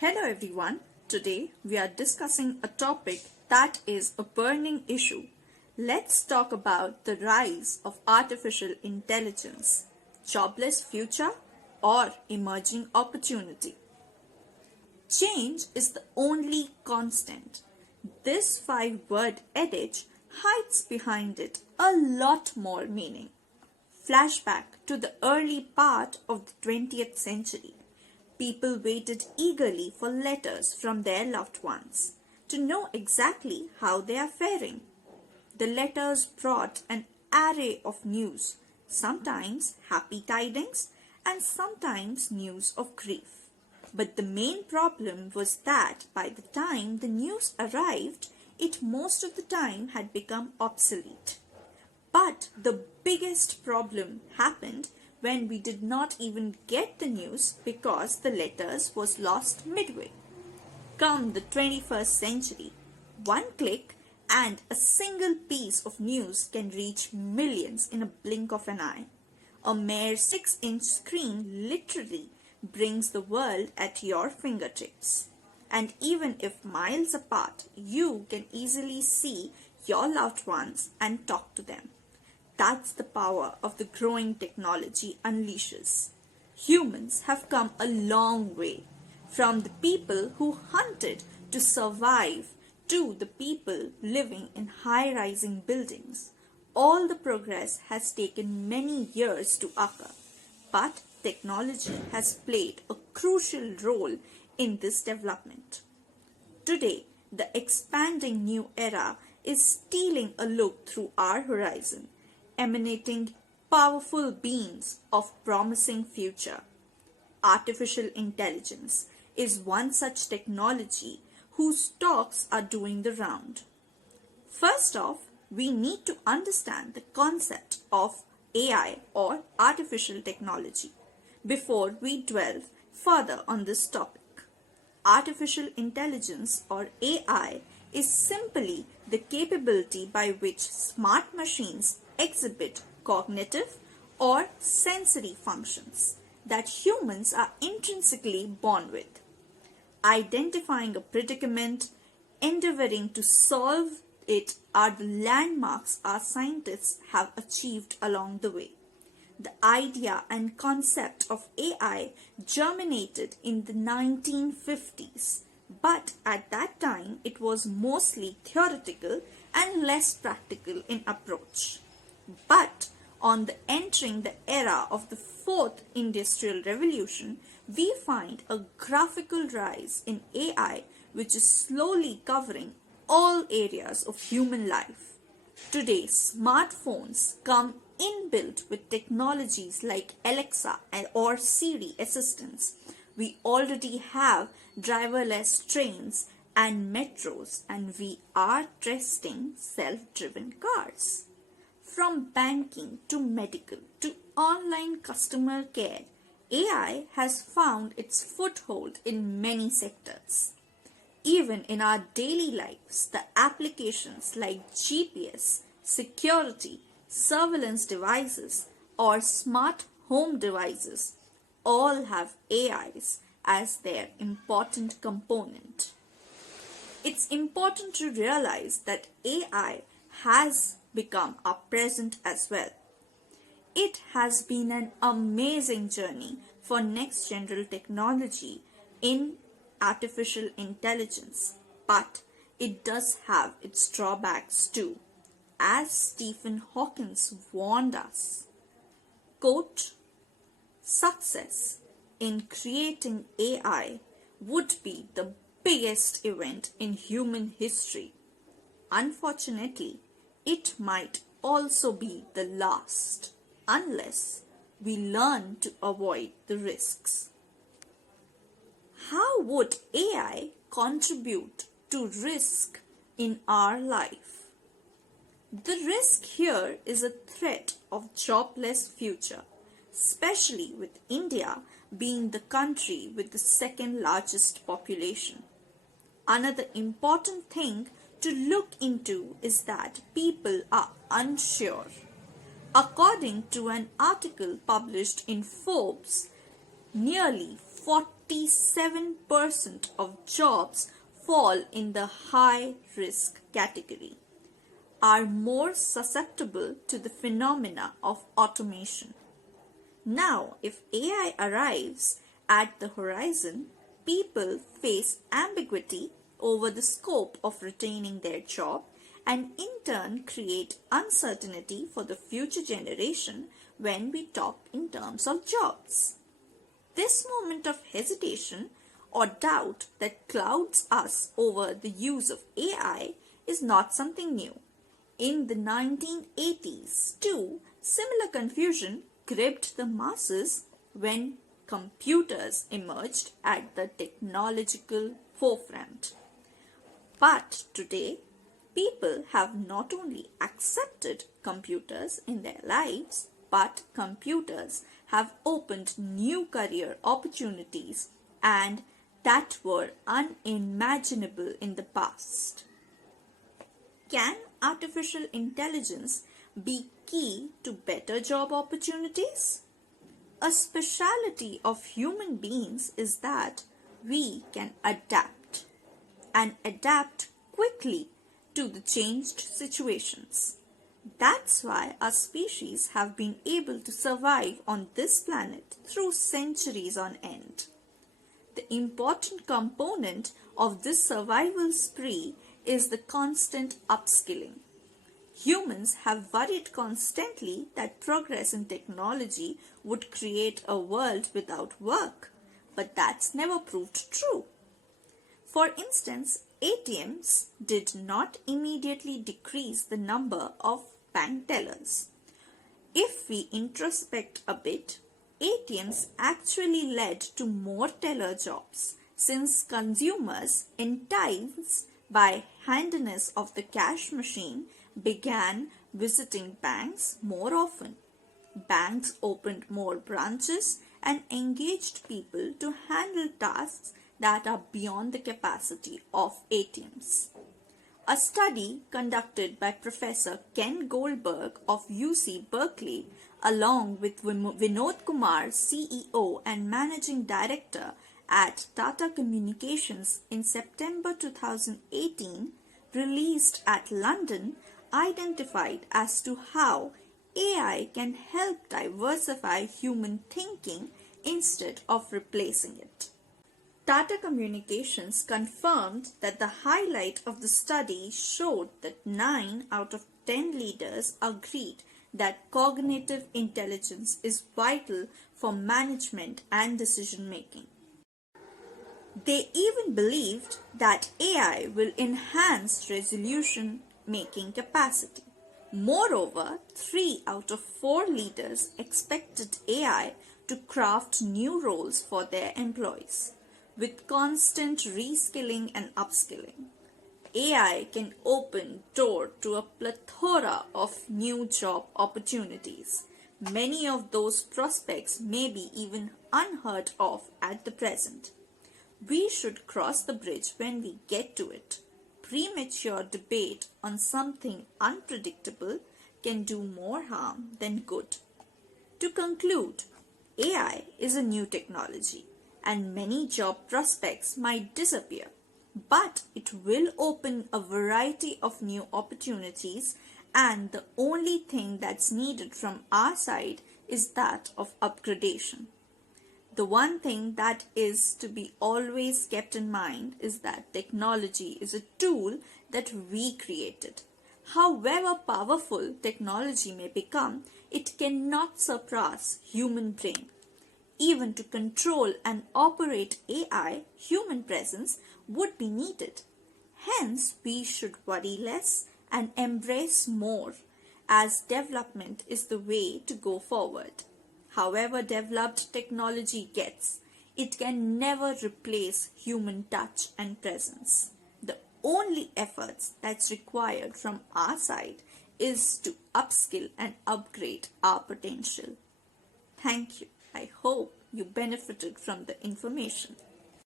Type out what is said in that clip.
Hello everyone. Today we are discussing a topic that is a burning issue. Let's talk about the rise of artificial intelligence, jobless future or emerging opportunity. Change is the only constant. This five-word adage hides behind it a lot more meaning. Flashback to the early part of the 20th century. People waited eagerly for letters from their loved ones to know exactly how they are faring. The letters brought an array of news, sometimes happy tidings and sometimes news of grief. But the main problem was that by the time the news arrived, it most of the time had become obsolete. But the biggest problem happened when we did not even get the news because the letters was lost midway. Come the 21st century, one click and a single piece of news can reach millions in a blink of an eye. A mere 6-inch screen literally brings the world at your fingertips. And even if miles apart, you can easily see your loved ones and talk to them. That's the power of the growing technology unleashes. Humans have come a long way, from the people who hunted to survive to the people living in high-rising buildings. All the progress has taken many years to occur, but technology has played a crucial role in this development. Today, the expanding new era is stealing a look through our horizon, emanating powerful beams of promising future. Artificial intelligence is one such technology whose talks are doing the round. First off, we need to understand the concept of AI or artificial technology before we delve further on this topic. Artificial intelligence or AI is simply the capability by which smart machines exhibit cognitive or sensory functions that humans are intrinsically born with. Identifying a predicament, endeavoring to solve it are the landmarks our scientists have achieved along the way. The idea and concept of AI germinated in the 1950s, but at that time it was mostly theoretical and less practical in approach. But on the entering the era of the fourth industrial revolution, we find a graphical rise in AI which is slowly covering all areas of human life. Today, smartphones come inbuilt with technologies like Alexa or Siri assistants. We already have driverless trains and metros, and we are testing self-driven cars. From banking to medical to online customer care, AI has found its foothold in many sectors. Even in our daily lives, the applications like GPS, security, surveillance devices, or smart home devices all have AIs as their important component. It's important to realize that AI has become our present as well. It has been an amazing journey for next general technology in artificial intelligence, but it does have its drawbacks too. As Stephen Hawking warned us, quote, "Success in creating AI would be the biggest event in human history. Unfortunately, it might also be the last, unless we learn to avoid the risks." How would AI contribute to risk in our life? The risk here is a threat of jobless future, especially with India being the country with the second largest population. Another important thing to look into is that people are unsure. According to an article published in Forbes, nearly 40 57% of jobs fall in the high risk category, are more susceptible to the phenomena of automation. Now, if AI arrives at the horizon, people face ambiguity over the scope of retaining their job and in turn create uncertainty for the future generation when we talk in terms of jobs. This moment of hesitation or doubt that clouds us over the use of AI is not something new. In the 1980s, too, similar confusion gripped the masses when computers emerged at the technological forefront. But today, people have not only accepted computers in their lives, but computers have opened new career opportunities and that were unimaginable in the past. Can artificial intelligence be key to better job opportunities? A speciality of human beings is that we can adapt and adapt quickly to the changed situations. That's why our species have been able to survive on this planet through centuries on end. The important component of this survival spree is the constant upskilling. Humans have worried constantly that progress in technology would create a world without work, but that's never proved true. For instance, ATMs did not immediately decrease the number of bank tellers. If we introspect a bit, ATMs actually led to more teller jobs since consumers, enticed by handiness of the cash machine, began visiting banks more often. Banks opened more branches and engaged people to handle tasks that are beyond the capacity of ATMs. A study conducted by Professor Ken Goldberg of UC Berkeley along with Vinod Kumar, CEO and Managing Director at Tata Communications in September 2018, released at London, identified as to how AI can help diversify human thinking instead of replacing it. Tata Communications confirmed that the highlight of the study showed that 9 out of 10 leaders agreed that cognitive intelligence is vital for management and decision making. They even believed that AI will enhance resolution making capacity. Moreover, 3 out of 4 leaders expected AI to craft new roles for their employees. With constant reskilling and upskilling, AI can open door to a plethora of new job opportunities. Many of those prospects may be even unheard of at the present. We should cross the bridge when we get to it. Premature debate on something unpredictable can do more harm than good. To conclude, AI is a new technology and many job prospects might disappear, but it will open a variety of new opportunities, and the only thing that's needed from our side is that of upgradation. The one thing that is to be always kept in mind is that technology is a tool that we created. However powerful technology may become, it cannot surpass human brain. Even to control and operate AI, human presence would be needed. Hence, we should worry less and embrace more, as development is the way to go forward. However developed technology gets, it can never replace human touch and presence. The only efforts that's required from our side is to upskill and upgrade our potential. Thank you. I hope you benefited from the information.